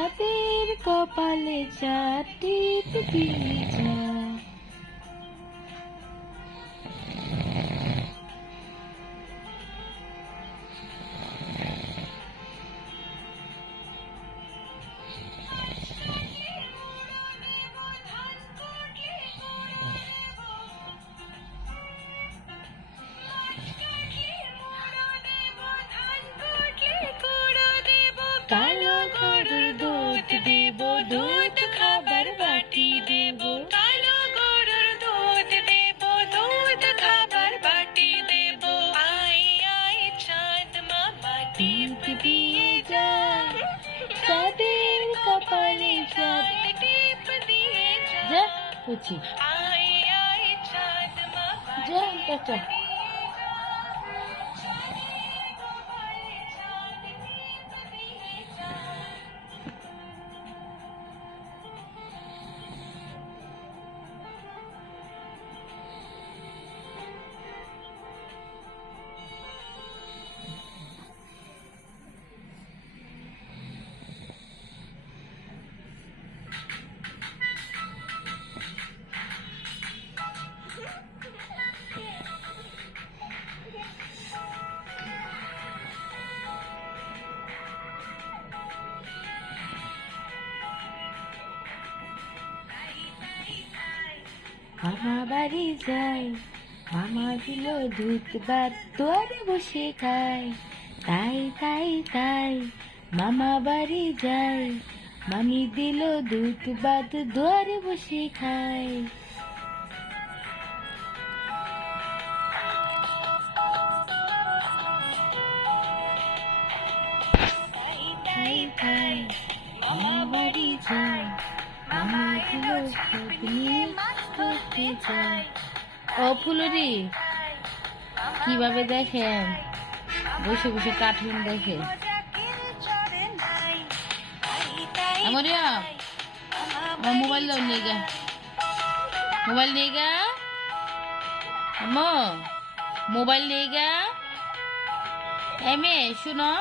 চাঁদের কপালে চাঁদ টিপ দিয়ে যায়। কালো গরুর দুধ দেব, দুধ খাবার বাটি দেব। কালো গরুর দুধ দেব, দুধ খাবার বাটি দেব। আয় আয় চাঁদ মামা টিপ দিয়ে যায়, চাঁদের কপালে চাঁদ টিপ দিয়ে যা পুচি আয় আয় চাঁদ মামা যা টাটা। মামা বাড়ি যাই, মামা দিল দুধ ভাত, দুয়ারে বসে খাই। তাই তাই তাই মামা বাড়ি যাই, মামি দিল দুধ ভাত, দুয়ারে বসে খাই। তাই তাই মামা বাড়ি যাই, মামা দিল দুধ নিয়ে মাছ ধরতে যাই। ও ফুলুরি কিভাবে দেখেন, বসে বসে কার্টুন দেখে। আমরিয়া আমার মোবাইল দাও, নিয়ে গা মোবাইল নিয়ে গা, আম্মু মোবাইল নিয়ে গা। এমে শুনো।